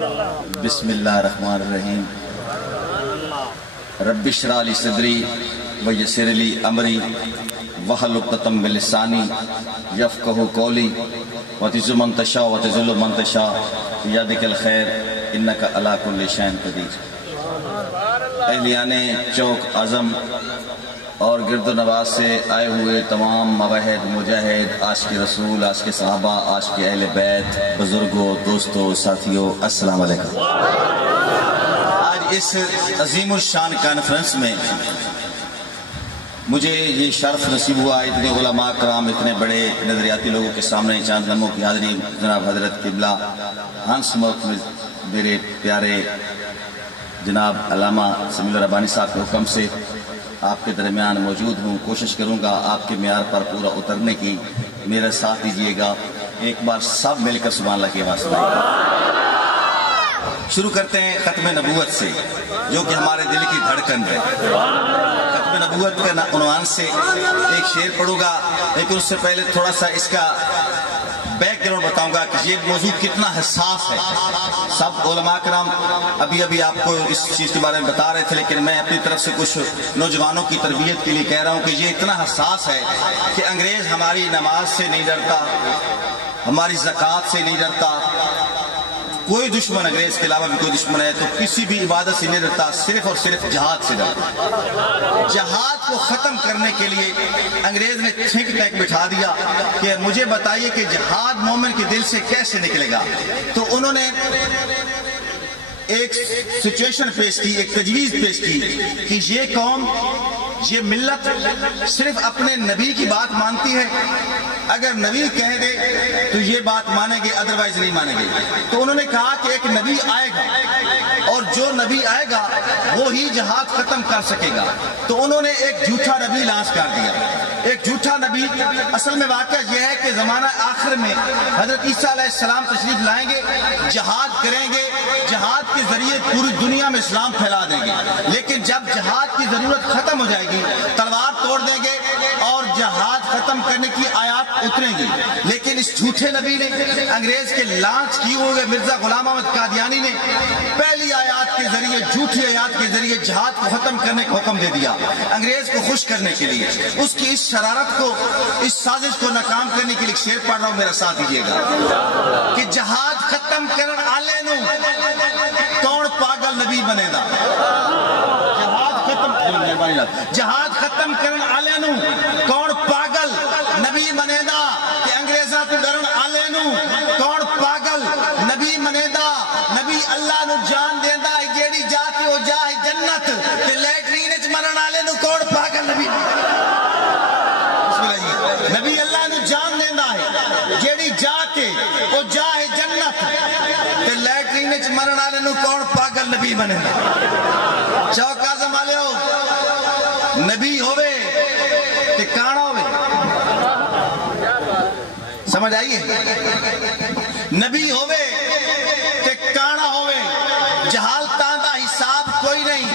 بسم اللہ الرحمن الرحیم رب اشرح لی صدری ویسر لی امری واحلل عقدۃ من لسانی یفقہوا قولی وتعز من تشاء وتذل من تشاء بیدک الخیر انک علی کل شیء قدیر۔ اہلیان چوک اعظم اور گرد و نواز سے آئے ہوئے تمام مواحد مجاہد، عاشق رسول، عاشق صحابہ، عاشق اہل بیت، بزرگوں، دوستوں، ساتھیوں، السلام علیکم۔ آج اس عظیم الشان کانفرنس میں مجھے یہ شرف نصیب ہوا، اتنے علماء کرام، اتنے بڑے نظریاتی لوگوں کے سامنے چاند لمحوں کی حاضری، جناب حضرت قبلہ ہنس ملک میں میرے پیارے جناب علامہ سمیع اللہ ربانی صاحب کے حکم سے آپ کے درمیان موجود ہوں۔ کوشش کروں گا آپ کے معیار پر پورا اترنے کی، میرا ساتھ دیجیے گا۔ ایک بار سب مل کر سبحان اللہ کی آواز سنائیں۔ شروع کرتے ہیں ختم نبوت سے، جو کہ ہمارے دل کی دھڑکن ہے۔ ختم نبوت کے عنوان سے ایک شعر پڑھوں گا، لیکن اس سے پہلے تھوڑا سا اس کا بیک گراؤنڈ بتاؤں گا کہ یہ موضوع کتنا حساس ہے۔ سب علماء کرام ابھی آپ کو اس چیز کے بارے میں بتا رہے تھے، لیکن میں اپنی طرف سے کچھ نوجوانوں کی تربیت کے لیے کہہ رہا ہوں کہ یہ اتنا حساس ہے کہ انگریز ہماری نماز سے نہیں ڈرتا، ہماری زکوٰۃ سے نہیں ڈرتا، کوئی دشمن انگریز کے علاوہ بھی کوئی دشمن ہے تو کسی بھی عبادت سے نہیں ڈرتا، صرف اور صرف جہاد سے ڈرتا۔ جہاد کو ختم کرنے کے لیے انگریز نے تھنک ٹینک بٹھا دیا کہ مجھے بتائیے کہ جہاد مومن کے دل سے کیسے نکلے گا۔ تو انہوں نے ایک سچویشن پیش کی، ایک تجویز پیش کی کہ یہ قوم، یہ ملت صرف اپنے نبی کی بات مانتی ہے، اگر نبی کہہ دے تو یہ بات مانیں گے، ادروائز نہیں مانیں گے۔ تو انہوں نے کہا کہ ایک نبی آئے گا اور جو نبی آئے گا وہی جہاد ختم کر سکے گا۔ تو انہوں نے ایک جھوٹا نبی لانچ کر دیا۔ ایک جھوٹا نبی، اصل میں واقعہ یہ ہے کہ زمانہ آخر میں حضرت عیسیٰ علیہ السلام تشریف لائیں گے، جہاد کریں گے، جہاد کے ذریعے پوری دنیا میں اسلام پھیلا دیں گے۔ لیکن جب جہاد کی ضرورت ختم ہو جائے گی، تلوار توڑ دیں گے اور جہاد ختم کرنے کی آیات اتریں گی۔ لیکن اس جھوٹے نبی نے، انگریز کے لانچ کیے ہوئے مرزا غلام احمد قادیانی نے پہلی آیات کے ذریعے، جھوٹی آیات کے ذریعے جہاد کو ختم کرنے کا حکم دے دیا، انگریز کو خوش کرنے کے لیے۔ اس کی اس شرارت کو، اس سازش کو ناکام کرنے کے لیے شعر پڑھ رہا ہوں، میرا ساتھ دیجیے گا کہ جہاد ختم کرن آلے نو کون پاگل نبی بنے دا۔ جہاد ختم کرن آلے نو کون پاگل نبی بنے دا، کہ انگریزاں تو ڈرن آلے نو کون پاگل نبی بنے دا۔ نبی اللہ نو جان دیندا ہے، جیڑی جا کے او جا ہے جنت، تے لیٹرین وچ مرن آلے نو کون پاگل نبی نبی اللہ نو جان دیندا ہے، جیڑی جا کے او جا ہے جنت، تے لیٹرین وچ مرن آلے نو کون پاگل نبی بنے دا۔ چوک اعظم والےو، نبی ہوئے تے کانا ہوئے، سمجھ آئیے؟ نبی ہوئے تے کانا ہوئے، جہالتاں دا حساب کوئی نہیں،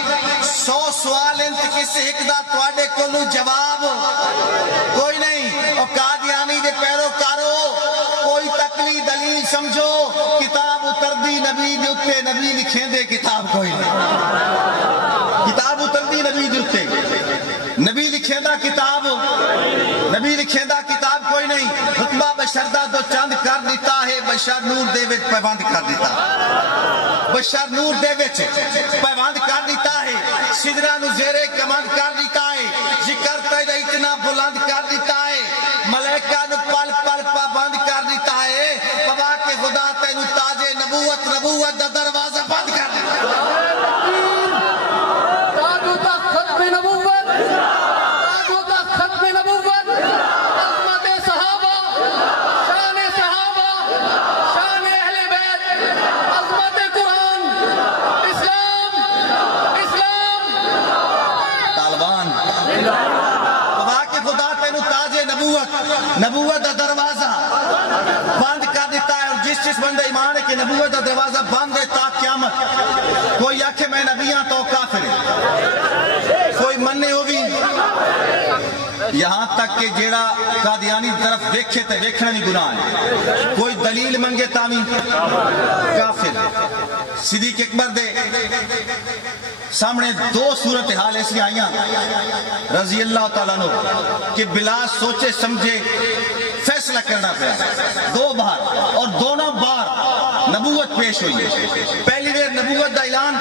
100 سوال انت کسے ایک دا تواڈے کولو جواب کوئی نہیں۔ او قادیانی دے پیروکارو، کوئی تقلی دلیل سمجھو، کتاب اتر دی نبی دے اتے، نبی لکھیں دے کتاب کوئی نہیں۔ کتاب اتر دی نبی دے اتے، نبی لکھیں دا کتاب، نبی لکھیں دا کتاب کوئی نہیں۔ رتبہ بشر دا دو چند کر دیتا ہے، بشر نور دے وچ پیوند کر دیتا، بشر نور دے وچ پیوند کر دیتا ہے، سدرہ نو زیرے کمند کر دیتا ہے، ذکر تیرا اتنا بلند کر دیتا ہے، ملائکہ نو پل پل پابند کر دیتا ہے، بابا کے خدا تینو تاج نبوت، نبوت دا دروازہ بند کر دیتا ہے۔ نبوت دا دروازہ بند کر دیتا ہے، اور جس بندے ایمان ہے کہ نبوت دا دروازہ بند ہے تا قیامت، کوئی آکھے میں نبیاں تو کافر ہے، کوئی مننے ہوگی یہاں تک کہ جیڑا قادیانی طرف دیکھے تے دیکھنا بھی گناہ ہے، کوئی دلیل منگے تامی کافر۔ صدیق اکبر دے سامنے دو صورتحال ایسی آئیاں رضی اللہ تعالیٰ عنہ کہ بلا سوچے سمجھے فیصلہ کرنا پڑا، دو بار، اور دونوں بار نبوت پیش ہوئی ہے۔ پہلی بار نبوت دا اعلان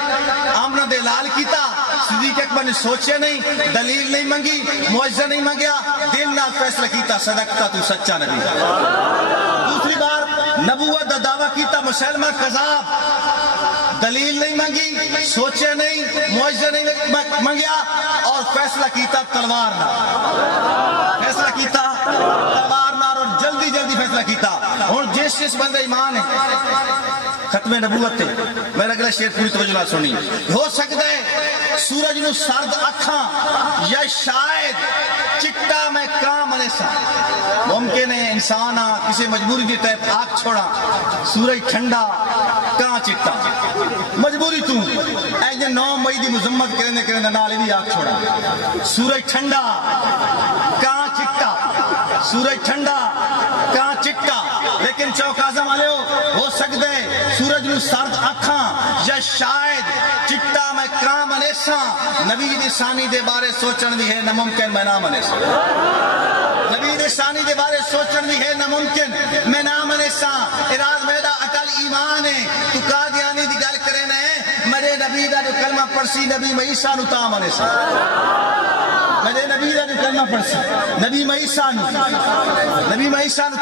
آمنہ دے لال کیتا، صدیق اکبر نے سوچے نہیں، دلیل نہیں منگی، معجزہ نہیں منگیا، دل نال فیصلہ کیتا صدقتا تو سچا نبی۔ دوسری بار نبوت دا دعویٰ کیتا مسلمہ قذاب، دلیل نہیں منگی، سوچے نہیں، معجزہ نہیں منگیا، اور فیصلہ کیتا تلوار نہ، فیصلہ کیتا تلوار نہ، اور جلدی جلدی فیصلہ کیتا۔ اور جس بندے ایمان ہے ختم نبوت تے میرا اگلا شعر پوری توجہ نال سنی۔ ہو سکتا ہے سورج نو سرد اکھاں یا شاید چٹا میں کام ملے سا، ممکن ہے انسان کسی مجبوری کے تحت آگ چھوڑا، سورج ٹھنڈا کہاں چٹا، مجبوری تو ایجے 9 مئی دی مذمت کرنے نالے بھی آگ چھوڑا، سورج ٹھنڈا کہاں چٹا، سورج ٹھنڈا کہاں چٹا، لیکن چوک اعظم والے ہو سکتے سورج نو سرد اکھاں یا شاید چٹا میں کام انیسا، نبی دی ثانی دے بارے سوچن بھی ہے ناممکن میں نام انیسا، نبی دی ثانی دے بارے سوچن بھی ہے ناممکن میں نام انیسا۔ اراز میرا اٹل ایمان ہے تو قادیانی دی گل کرے نہ میرے نبی دا جو کلمہ پرسی نبی عیسیٰ نو تام انیسا، میرے نبی دا جو کلمہ پرسی نبی عیسیٰ نو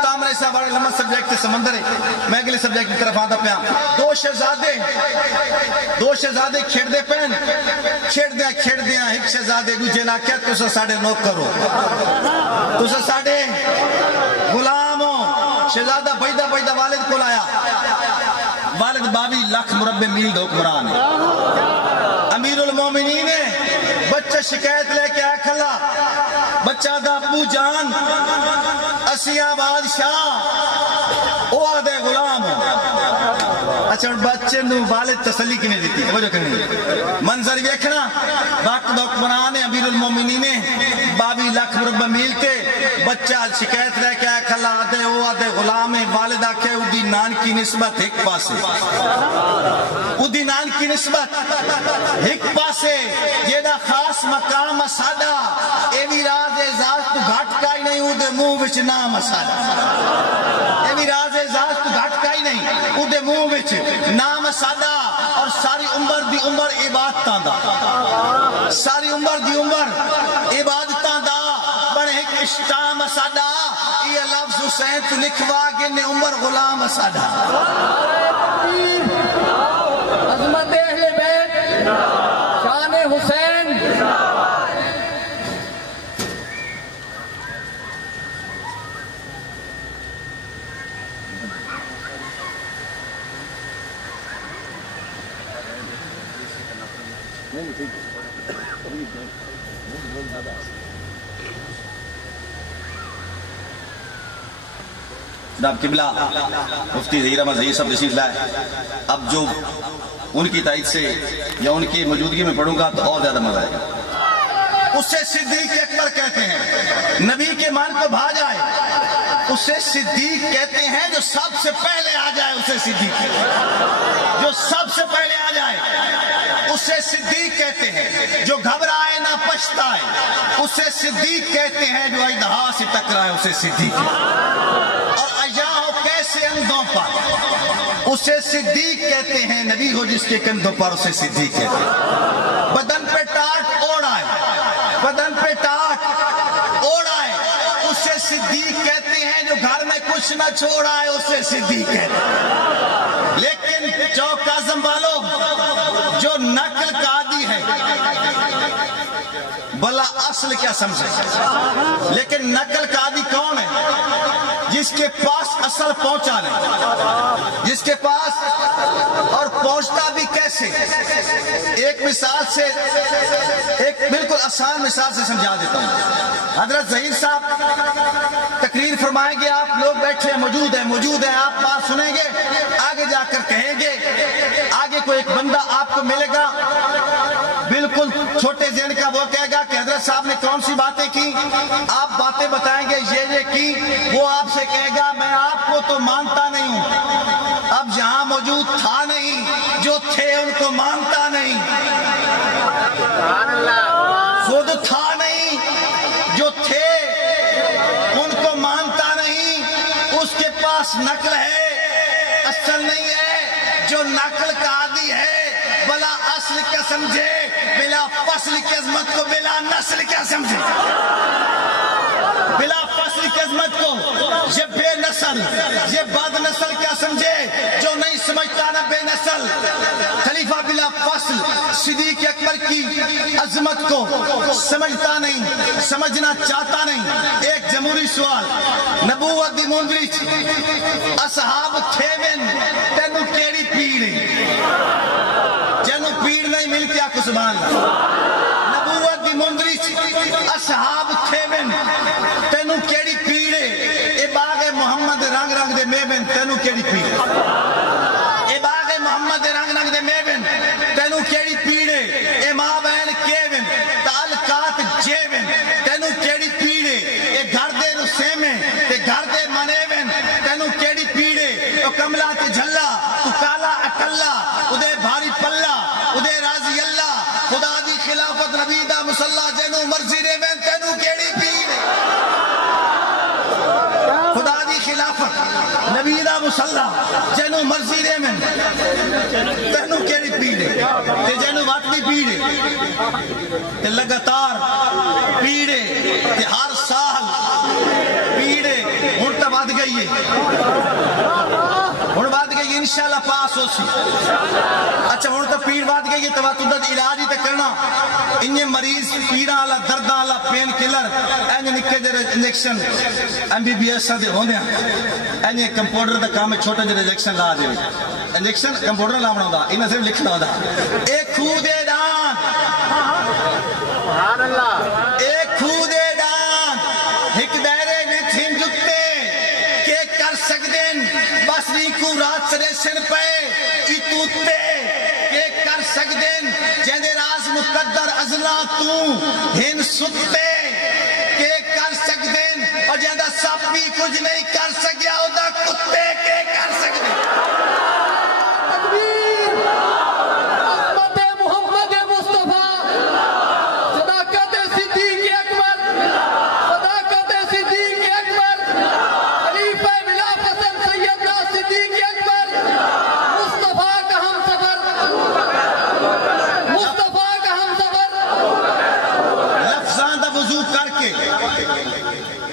تام انیسا۔ بڑا لمحہ سبجیکٹ سمندر ہے، میں اگلے سبجیکٹ کی طرف آتا پیا۔ دو شہزادے کھیڑ دے پین، کھیڑ دیا ایک شہزادے دوجے نہ کیا تسا ساڑے نوکر ہو، تسا ساڑے غلام ہو۔ شہزادہ بجدہ والد کو لایا، والد 22 لاکھ مربع میل دا حکمران ہے، امیر المومنین ہے، بچہ شکایت لے کے آیا کھلا، بچہ دا ابو جان اسیہ بادشاہ او آدھے غلام ہو۔ اچھا بچے نو والد تسلی کی نہیں دیتی، وجہ کرنی منظر ویکھنا، وقت دا حکمران ہے امیر المومنین ہے، 22 لاکھ مربع میل تے بچہ شکایت لے کے آیا کھلا، آدھے او آدھے غلام ہے۔ والد آکھے اُدی نان کی نسبت ایک پاسے، اُدی نان کی نسبت ایک پاسے، جیدہ خاص مقام ساڈا ایوی راز اعزاز تو گھٹ کا ہی نہیں، اُدے منہ وچ نام ساڈا، ایوی راز اعزاز تو گھٹ کا ہی نہیں، اُدے منہ وچ نام ساڈا، اور ساری عمر دی عمر عبادتاں دا، ساری عمر دی عمر عبادتاں دا، بڑے ایک اشتام ساڈا، یہ لفظ حسین تو لکھوا کے نے عمر غلام ساڈا۔ عظمت اہل بیت، شان حسین، جناب قبلہ مفتی ظہیر احمد ظہیر صاحب تشریف لائے، اب جو ان کی تائید سے یا ان کی موجودگی میں پڑھوں گا تو اور زیادہ مزہ آئے گا۔ اسے صدیق اکبر کہتے ہیں، نبی کے مان کو بھا جائے اسے صدیق کہتے ہیں، جو سب سے پہلے آ جائے اسے صدیق کہتے ہیں، جو سب سے پہلے آ جائے اسے صدیق کہتے ہیں، جو گھبرائے نہ پچھتائے اسے صدیق کہتے ہیں، جو اژدہا سے ٹکرائے اسے صدیق کہتے ہیں، اور اجا ہو کیسے اندھوں پر اسے صدیق کہتے ہیں، نبی ہو جس کے کندھوں پر اسے صدیق کہتے ہیں۔ بدن پہ ٹاٹ اوڑائے، بدن پہ ٹاٹ اوڑائے اسے صدیق کہتے ہیں، جو گھر میں کچھ نہ چھوڑا ہے اسے صدیق کہتے ہیں۔ لیکن چوک اعظم والوں جو نقل کا عادی ہے بلا اصل کیا سمجھے، لیکن نقل کا عادی کون ہے؟ جس کے پاس اصل پہنچا نہیں، جس کے پاس، اور پہنچتا بھی کیسے؟ ایک مثال سے، ایک بالکل آسان مثال سے سمجھا دیتا ہوں۔ حضرت ظہیر صاحب تقریر فرمائیں گے، آپ لوگ بیٹھے موجود ہیں، آپ بات سنیں گے، آگے جا کر کہیں گے، آگے کوئی ایک بندہ آپ کو ملے گا بالکل چھوٹے ذہن کا وہ کہے گا کہ حضرت صاحب نے کون سی باتیں کی، آپ باتیں بتائیں گے یہ کی، وہ آپ سے کہے گا میں آپ کو تو مانتا نہیں ہوں، اب جہاں موجود تھا نہیں، جو تھے ان کو مانتا نہیں، خود تھا نہیں، جو تھے ان کو مانتا نہیں، اس کے پاس نقل ہے اصل نہیں ہے، جو نقل کا عادی ہے بلا اصل کیا سمجھے، بلا فصل کی عظمت کو بلا نسل کیا سمجھے، بلا فصل کی عظمت کو یہ بے نسل یہ بد نسل کیا سمجھے، جو نہیں سمجھتا نا بے نسل، خلیفہ بلا فصل صدیق اکبر کی عظمت کو سمجھتا نہیں، سمجھنا چاہتا نہیں۔ ایک جمہوری سوال، نبوت دی مندری اصحاب تھے ون تینو کیڑی پیڑ جنو پیڑ نہیں ملتی آکو سبحان اللہ، نبوت دی مندری اصحاب تھے ون تینو کیڑی پیڑ اے باغ محمد رنگ رنگ دے میون تینو کیڑی پیڑ، اے باغ محمد رنگ رنگ دے میون تینو کیڑی پیڑ، اے ماں بہن کیون تعلقات جیون تینو کیڑی پیڑ، اے گھر دے رسیمیں تے گھر دے منیون تینو کیڑی پیڑ، او کملا تے جھلا تو کالا اکلا ادے بھاری پلا ادے راضی اللہ خدا دی خلافت نبی دا مسلح جنو مرضی رے میں تینو کیڑی پیڑ، خدا دی خلافت نبی دا مسلح جنو مرضی رے میں تینو کیڑی پیڑ، تے جنو وقتی پیڑ تے لگاتار پیڑے تے ہر سال پیڑے ہن تا بات گئی ہے، ہن بات گئی انشاءاللہ پاس ہو سی، اچھا ہن تو پیڑ بات گئی ہے تو تدت علاج ہی تے کرنا، انہیں مریض پیڑاں والا درداں والا پین کلر انہیں نکے جے انجیکشن MBBS دے ہوندے ہیں، انہیں کمپیوٹر دا کام چھوٹا جے انجیکشن لا دے، انجیکشن کمپیوٹر لاونا ہوندا انہیں صرف لکھنا ہوندا، ایک خودے دان ایک خودے دان ایک دائرے میں تھن جکتے کہ کر سکدین بس نیکو رات سریشن پہ اتوتے کہ کر سکدین جہدے راز مقدر ازلا تو ہن ستے کہ کر سکدین اور جہدہ سب بھی کچھ نہیں کر سکیا ادھا کتے کہ کر سکدین۔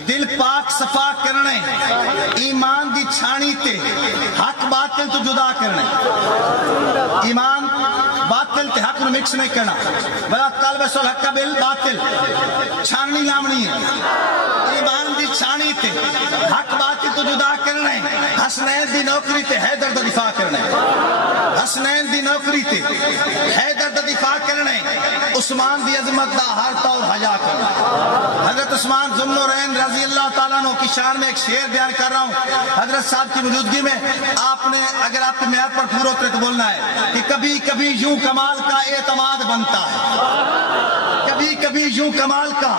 دل پاک صفا کرنے ایمان دی چھانی تے حق باطل تو جدا کرنے، ایمان باطل تے حق نو مکس نہیں کرنا، بلا طلب الحق بل باطل چھاننی لامنی ہے، ایمان دی چھانی تے حق باطل تو جدا کرنے، حسنین دی نوکری تے حیدر دا دفاع کرنے، حسنین دی نوکری تے حیدر دا دفاع کرنے، عثمان دی عظمت دا ہر طور حیا کرنا۔ حضرت عثمان ذو النورین رضی اللہ تعالیٰ عنہ کی شان میں ایک شعر بیان کر رہا ہوں، حضرت صاحب کی موجودگی میں آپ نے اگر آپ کے معیار پر پورا اترے تو بولنا ہے کہ کبھی کبھی یوں کمال کا اعتماد بنتا ہے، کبھی کبھی یوں کمال کا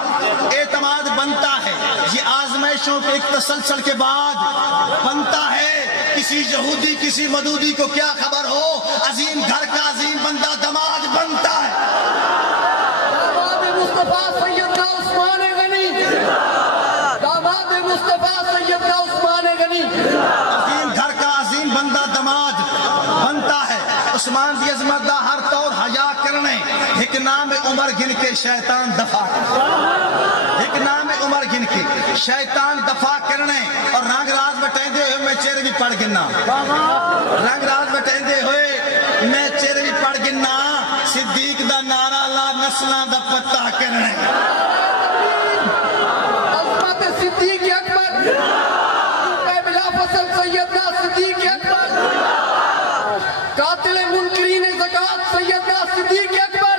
اعتماد بنتا ہے، یہ آزمائشوں کے ایک تسلسل کے بعد بنتا ہے، کسی یہودی کسی مدودی کو کیا خبر ہو، عظیم گھر کا عظیم بندہ دماد بنتا ہے۔ داماد مصطفیٰ سیدنا عثمان غنی، داماد مصطفیٰ سیدنا عثمان غنی، عظیم گھر کا عظیم بندہ دماد بنتا ہے، عثمان دی عظمت دا ہر طور حیا کرنے، ایک نام عمر گن کے شیطان دفاع کرنے، ایک نام عمر گن کے شیطان دفاع کرنے، اور رنگ راز بٹائیں دے ہوئے میں چہرے بھی پڑھ گننا، رنگ راز بٹائیں دے ہوئے میں چہرے بھی پڑھ گننا، صدیق دا نعرہ لا نسلہ دا پتہ کرنے، عظمت صدیق اکبر، بلا فصل سیدنا صدیق اکبر، قاتل منکرین زکاة سیدنا صدیق اکبر،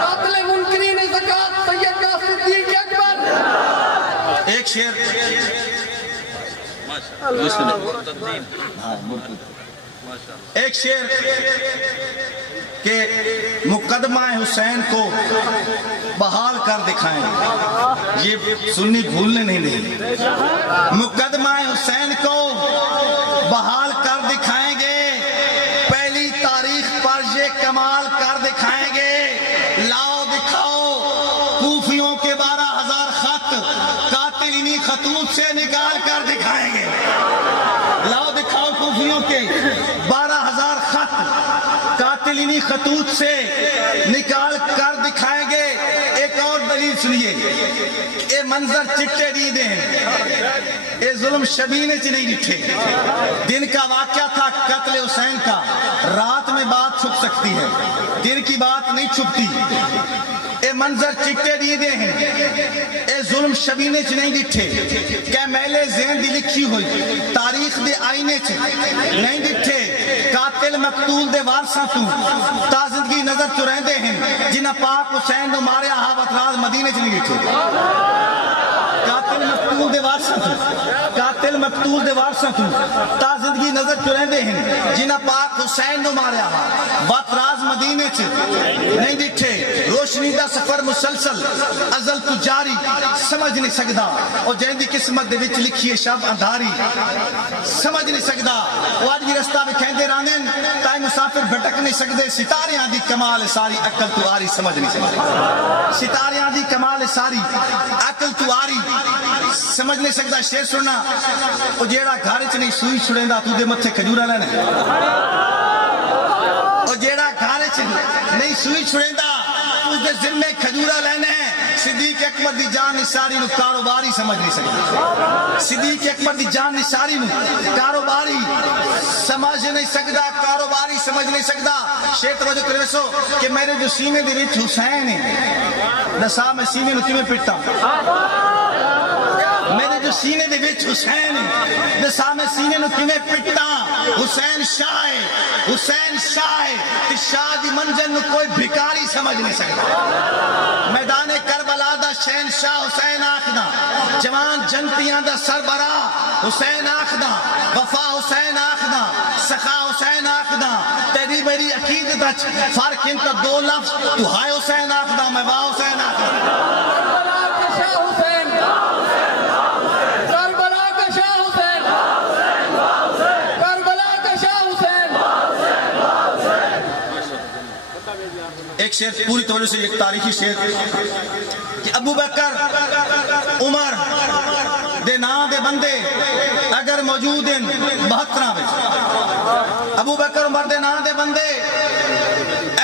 قاتل منکرین زکاة سیدنا صدیق اکبر۔ ایک شعر ایک شعر کہ مقدمہ حسین کو بحال کر دکھائیں، یہ سنی بھولنے نہیں دیں، مقدمہ حسین کو بحال کر دکھائیں گے، پہلی تاریخ پر یہ کمال کر دکھائیں گے، لاؤ دکھاؤ کوفیوں کے 12,000 خط قاتل انہی خطوط سے نکال کر دکھائیں گے، لاؤ دکھاؤ کوفیوں کے 12,000 خط قاتل انہی خطوط سے نکال کر دکھائیں گے۔ ایک اور دلیل سنیے، اے منظر چٹے دیدے ہیں، اے ظلم شبینے چ نہیں ڈٹھے، دن کا واقعہ تھا قتل حسین کا، رات میں بات چھپ سکتی ہے، دن کی بات نہیں چھپتی، اے منظر چٹے دیدے ہیں، اے ظلم شبینے چ نہیں ڈٹھے، کہ میلے ذہن دی لکھی ہوئی تاریخ دے آئینے چ نہیں ڈٹھے، قاتل مقتول دے وارثاں تو تا زندگی نظر تو رہندے ہیں، جنہ پاک حسین نو ماریا ہاوت راز مدینے چ نہیں ڈٹھے، قاتل مقتول دے وارثاں تو قاتل مقتول دے وارثاں تو تا زندگی نظر تو رہندے ہیں، جنہ پاک حسین نو ماریا ہاوت راز مدینے چ نہیں ڈٹھے، روشنی دا سفر مسلسل ازل تو جاری سمجھ نہیں سکدا، اور جہاں دی قسمت دے وچ لکھی ہے شب اندھاری سمجھ نہیں سکدا، وہ آج بھی رستہ وکھیندے رہندن تائیں مسافر بھٹک نہیں سکدے، ستاریاں دی کمال ساری عقل تو آری سمجھ نہیں سکدے، ستاریاں دی کمال ساری عقل تو آری سمجھ نہیں سکدا۔ شعر سننا، وہ جیڑا گھر وچ نہیں سوئی چھڑیندا تو دے متھے کھجورا لینا، وہ جیڑا گھر وچ نہیں سوئی چھڑیندا اس دے ذمے کھجورا لینا ہے، صدیق اکبر دی جان نثاری نو کاروباری سمجھ نہیں سکدا، صدیق اکبر دی جان نثاری نو کاروباری سمجھ نہیں سکدا، کاروباری سمجھ نہیں سکدا۔ شیخ توجہ کرے سو کہ میرے جو سینے دے وچ حسین ہے، دسا میں سینے نو کیویں پٹا، میرے جو سینے دے وچ حسین ہے، دسا میں سینے نو کیویں پٹا، حسین شاہ ہے، حسین شاہ ہے، تے شاہ دی منزل نو کوئی بھکاری سمجھ نہیں سکتا، میدان کربلا دا شہنشاہ حسین آخدا، جوان جنتیاں دا سربراہ حسین آخدا، وفا حسین آخدا، سخا حسین آخدا، تیری میری عقیدت اچ فرق انتا دو لفظ، تو ہائے حسین آخدا، میں واہ حسین آخدا، کربلا کا شاہ حسین، کربلا کا شاہ حسین۔ ایک شعر پوری توجہ سے، ایک تاریخی شعر کہ ابو بکر عمر دے نام دے بندے اگر موجود ہیں 72 وچ، ابو بکر عمر دے نام دے بندے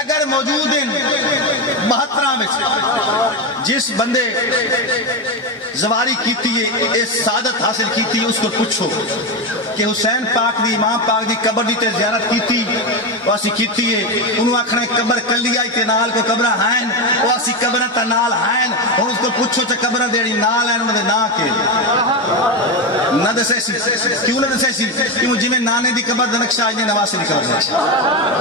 اگر موجود ہیں 72 وچ، جس بندے زواری کیتی ہے، اس سعادت حاصل کیتی ہے، اس کو پوچھو کہ حسین پاک دی امام پاک دی قبر دی تے زیارت کیتی، وہ اسی کیتی ہے، انہوں آکھنے قبر کلی آئی تے نال کو قبرہ ہائن، وہ اسی قبرہ تا نال ہائن، اور اس کو پوچھو چا قبرہ دیڑی نال ہائن، انہوں نے نا کے نہ دسے سی، کیوں نہ دسے سی؟ کیوں جی میں نانے دی قبر دنکشا آج نے نواسی دی قبر دنکشا،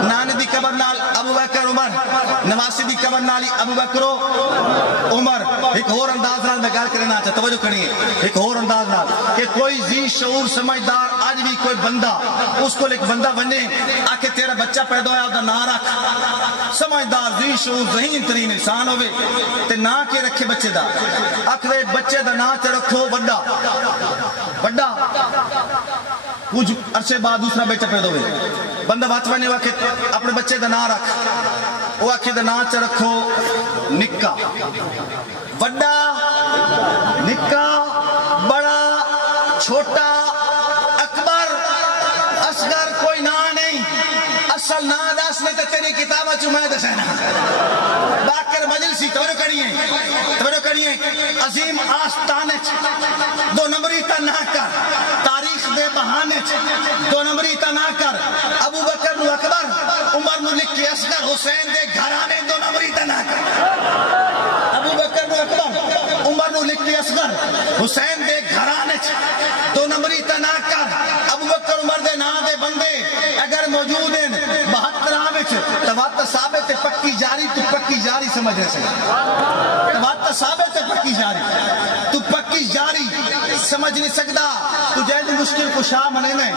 نانے دی قبر نال ابو بکر عمر، نواسی دی قبر نالی ابو بکر عمر۔ ایک اور انداز نال میں گال کرنا چاہتا، توجہ کرنی ہے، ایک اور انداز نال کہ کوئی ذی شعور سمجھدار آج بھی کوئی بندہ اس کو ایک بندہ بنے آکے تیرا بچہ پیدا ہویا دا نا رکھ، سمجھدار ذی شعور ذہین ترین انسان ہوئے تے نا کے رکھے بچے دا، آکھے بچے دا نا تے رکھو بڑا بڑا، کچھ عرصے بعد دوسرا بیٹا پیدا ہوئے، بندہ بات بنے واقع اپنے بچے دا نا رکھ، وہ آکھے دا نا تے رکھو نکا، بڑا نکا بڑا چھوٹا اکبر اصغر کوئی نا نہیں، اصل نا دس میں تے تیری کتابہ چمائے دسینا، باکر مجلسی توجہ کریے، عظیم آستانے دو نمبری تا نہ کر، تاریخ دے بہانے دو نمبری تا نہ کر، ابو بکر نو اکبر عمر نو لکھ کے اصغر، حسین دے گھرانے دو نمبری تا نہ کر، ابو بکر نو اکبر عمر نو لکھ کے اصغر، حسین دے گھرانے دو نمبری تا نہ کر، ابو بکر عمر دے نا دے بندے اگر موجود ہیں 72 وچ، توات ثابت پکی جاری، تو پکی جاری سمجھ رہے سے، توات ثابت پکی جاری، تو پکی جاری سمجھ نہیں سکتا، تو جائے تو مشکل کشا منے میں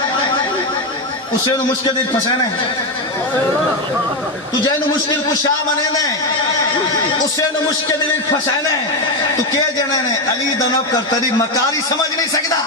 اسے نو مشکل دل پھسینے تجھے نو مشکل کشا منینے اسے نو مشکل دل پھسینے تو کیا جنے نے علی دنب کر تری مکاری سمجھ نہیں سکتا